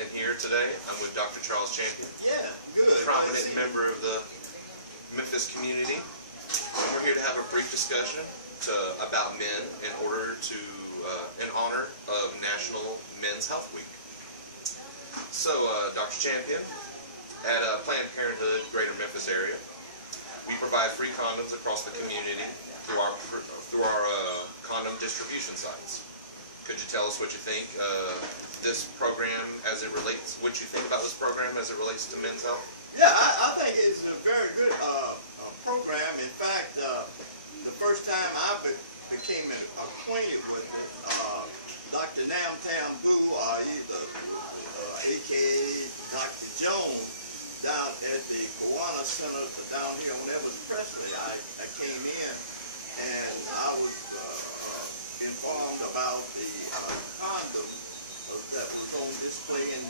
And here today, I'm with Dr. Charles Champion, Yeah, good. prominent member of the Memphis community. And we're here to have a brief discussion about men in honor of National Men's Health Week. So, Dr. Champion, at Planned Parenthood Greater Memphis area, we provide free condoms across the community through our condom distribution sites. Could you tell us what you think this program what you think about this program as it relates to men's health? Yeah, I think it's a very good program. In fact, the first time I became acquainted with it, Dr. Nam Tam Boo, a.k.a. Dr. Jones, down at the Kiwanis Center down here on Evans Presley, I came in and I was informed about the condom that was on display in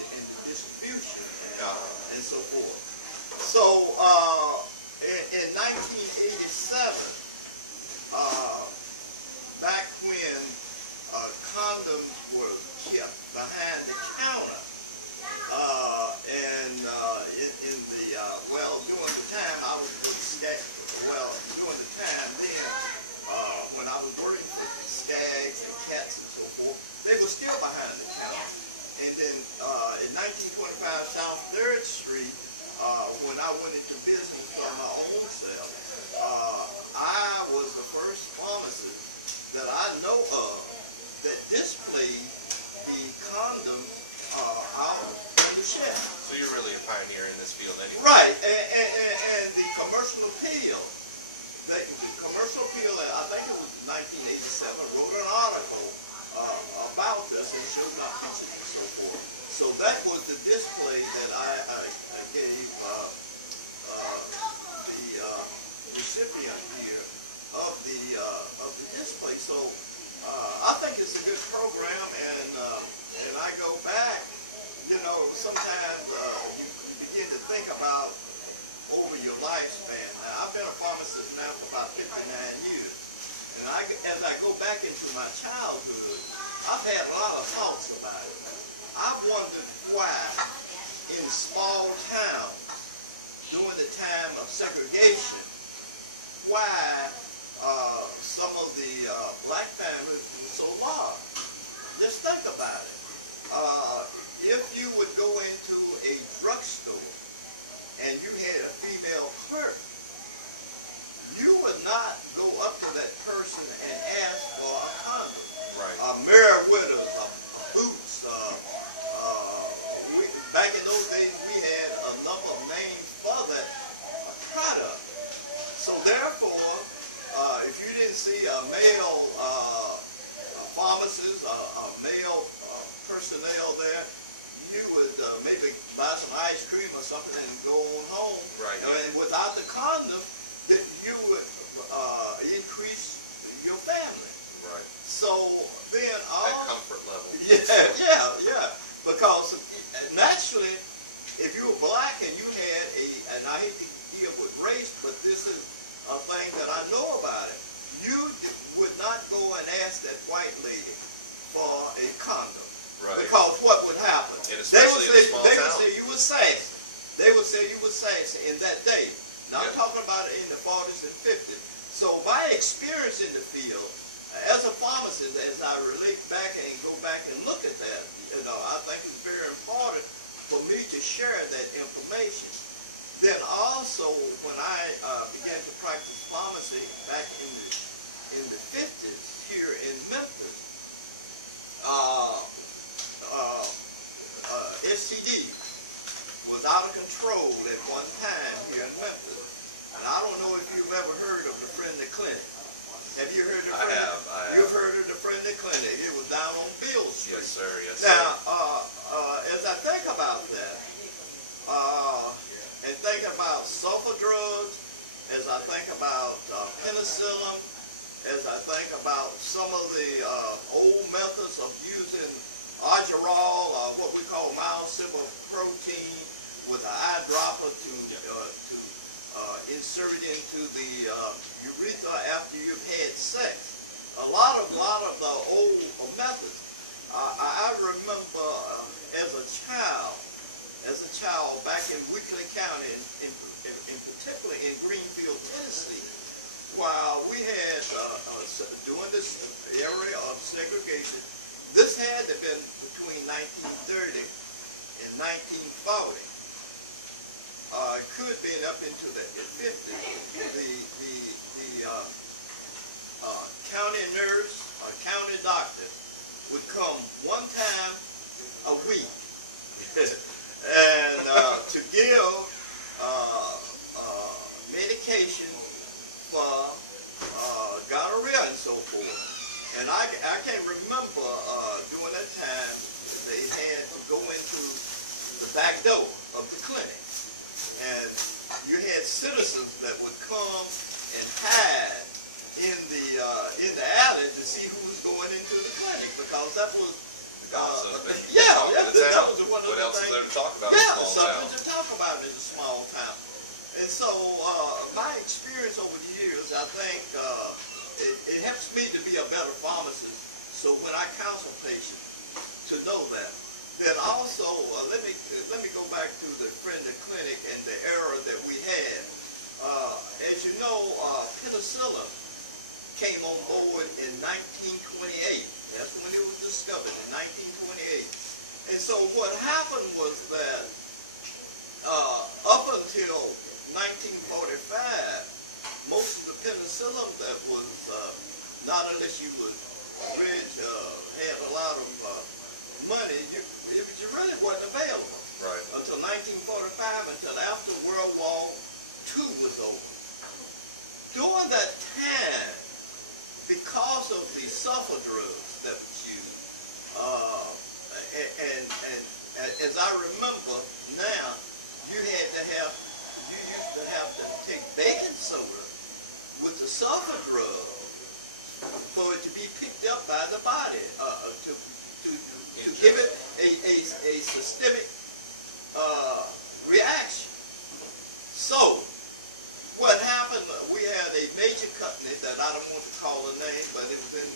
distribution and so forth. So in 1987, back when condoms were kept behind the counter, during the time I was with during the time then, when I was working with the Stags and Cats and so forth, they were still behind the counter. And then in 1925 South 3rd Street, when I went into business for my own self, I was the first pharmacist that I know of that displayed the condoms out on the shelf. So you're really a pioneer in this field anyway. Right, and the commercial appeal, I think it was 1987, wrote an article about this and showed my pictures and so forth. So that was the display that I gave the recipient here of the display. So I think it's a good program, and I go back. Sometimes you begin to think about over your lifespan. Now, I've been a pharmacist now for about 59 years. And as I go back into my childhood, I've had a lot of thoughts about it. I've wondered why in small towns, during the time of segregation, why some of the black families were so large. Just think about it. If you would go into a drugstore and you had a female clerk, you would not go up to that person and ask for a condom. Right. Meriwether's, Boots. Back in those days, we had a number of names for that product. So therefore, if you didn't see a male pharmacist, a male personnel there, you would maybe buy some ice cream or something and go on home. Right. And without the condom, then you would increase your family. Right. So then That comfort level. Yeah. Because naturally, if you were black and you had and I hate to deal with race, but this is a thing that I know about it, you would not go and ask that white lady for a condom. Right. Because what would happen? And especially in a small they town. would say you were sassy. They would say you were sassy in that day. Now I'm talking about it in the 40s and 50s. So my experience in the field, as a pharmacist, as I relate back and go back and look at that, I think it's very important for me to share that information. Then also, when I began to practice pharmacy back in the 50s here in Memphis, STD was out of control at one time here in Memphis. And I don't know if you've ever heard of the Friendly Clinic. Have you heard of the Friendly? I have. You've heard of the Friendly Clinic. It was down on Bill Street. Yes, sir. Yes, now, sir. as I think about that, and think about sulfur drugs, as I think about penicillin, as I think about some of the old methods of using Argerol, what we call mild silver protein, with an eyedropper to insert it into the urethra after you've had sex. A lot of the old methods. I remember as a child back in Weakley County, in particular in Greenfield, Tennessee, while we had, during this area of segregation, this had to have been between 1930 and 1940. It could have been up into the 50s. The county nurse or county doctor would come one time a week and to give medication for gonorrhea and so forth. And I can remember during that time they had to go into the back door of the clinic. And you had citizens that would come and hide in the alley to see who was going into the clinic, because that was That was one of the what else things. is there to talk about Yeah, in a small something town? to talk about in a small town. And so my experience over the years, I think it helps me to be a better pharmacist. So when I counsel patients, to know that. Then also, let me go back to the Friendly Clinic and the era that we had. As you know, penicillin came on board in 1928. That's when it was discovered, in 1928. And so what happened was that up until 1945, most of the penicillin that was, not unless you was rich, had a lot of money, it really wasn't available. Right. Until 1945, until after World War II was over. During that time, because of the sulfur drugs that was used, and as I remember now, you used to have to take baking soda with the sulfur drug for it to be picked up by the body, to give it a systemic reaction. So, what happened, we had a major company that I don't want to call the name, but it was in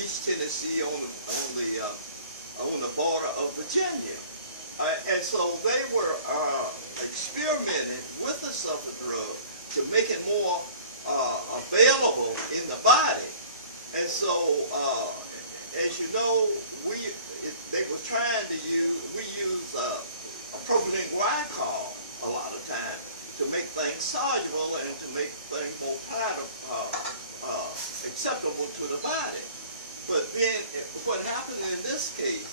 East Tennessee on the border of Virginia. And so they were experimenting with the sulfur drug to make it more available in the body. And so, as you know, they were trying to use propylene glycol a lot of times to make things soluble and to make things more acceptable to the body. But then what happened in this case,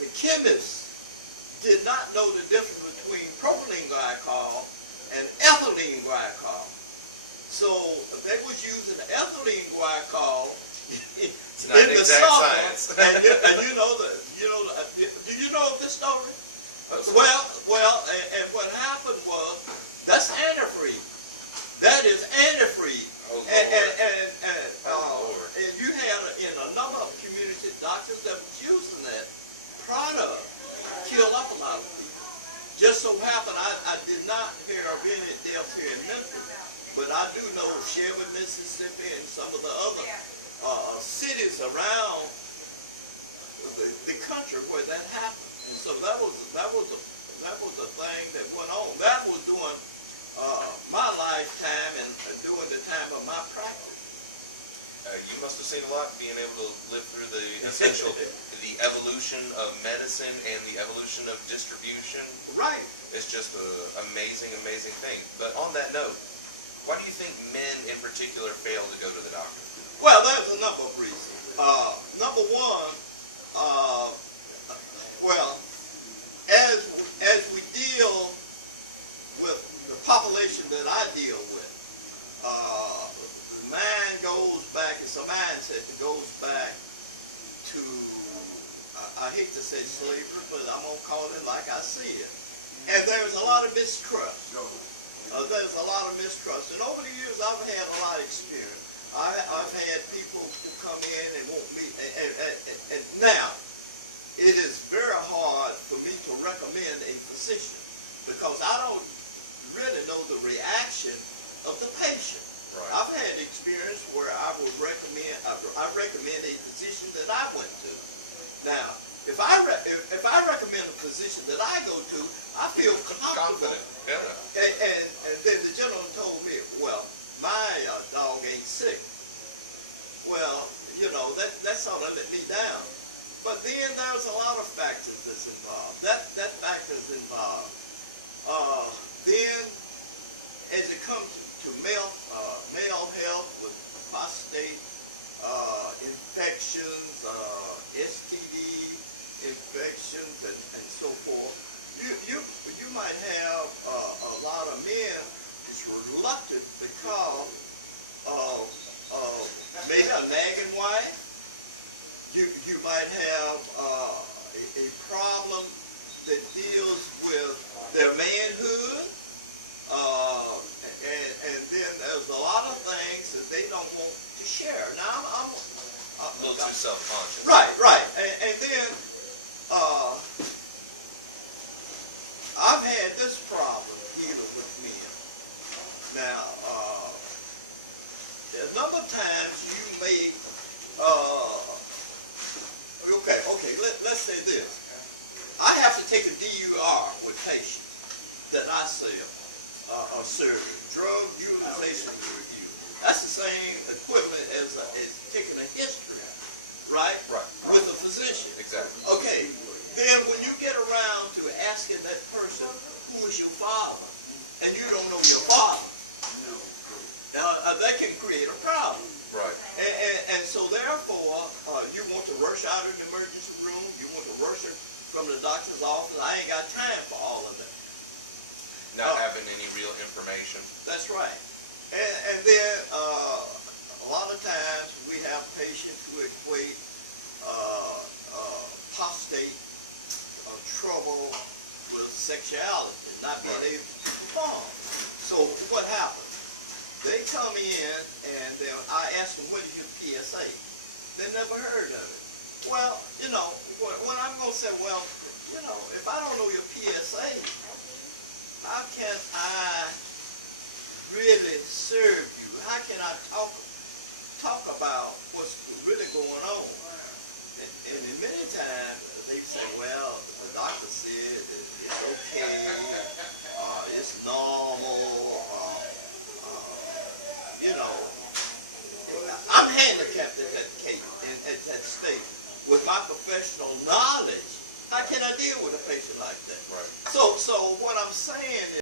the chemists did not know the difference between propylene glycol and ethylene glycol. So they was using ethylene glycol It's not in the exact sulfur. science. And you know do you know of this story? Well, and what happened was, that's antifreeze. That is antifreeze. Oh, Lord. And you had in a number of community doctors that was using that product, killed up a lot of people. Just so happened, I did not hear of any deaths here in Memphis, but I do know Sherman, Mississippi, and some of the other cities around the country where that happened. And so that was a thing that went on. That was during my lifetime and during the time of my practice. You must have seen a lot being able to live through the the evolution of medicine and the evolution of distribution. Right. It's just an amazing, amazing thing. But on that note, why do you think men in particular fail to go to the doctor? Well, there's a number of reasons. Number one, as we deal with the population that I deal with, the mind goes back, it's a mindset that goes back to, I hate to say slavery, but I'm going to call it like I see it. And there's a lot of mistrust. There's a lot of mistrust. And over the years, I've had a lot of experience. I've had people who come in and want me, and now, it is very hard for me to recommend a physician because I don't really know the reaction of the patient. Right. I've had experience where I recommend a physician that I went to. Now, if I recommend a physician that I go to, I feel comfortable. Confident. Yeah. And then the gentleman told me, well, my dog ain't sick. Well, you know, that sort of let me down. But then there's a lot of factors that's involved. That factor's involved. Then, as it comes to male health with prostate infections, STD infections, and so forth, you might have a lot of men is reluctant because of maybe a nagging wife. You might have a problem that deals with their manhood, and then there's a lot of things that they don't want to share. Now I'm A little too self-conscious. right, and then I've had this problem dealing with men. Now, a number of times you may, let's say this. I have to take a DUR with patients that I serve, drug utilization review. That's the same equivalent as taking a history, right? Right. With a physician. Exactly. Okay, then when you get around to asking that person, who is your father, and you don't know your father, that can create a problem. Right. And so therefore, you want to rush out of the emergency room, you want to rush it from the doctor's office. I ain't got time for all of that. Not having any real information. That's right. And then a lot of times we have patients who equate prostate trouble with sexuality, not being able to perform. So what happens? They come in and then I ask them, what is your PSA? They never heard of it. Well, you know, when I'm going to say, well, you know, if I don't know your PSA, how can I really serve you? How can I talk about what's really going on? And many times they say, well, the doctor said it's okay, it's normal, you know. I'm handicapped at that state. With my professional knowledge, how can I deal with a patient like that? Right. So what I'm saying is,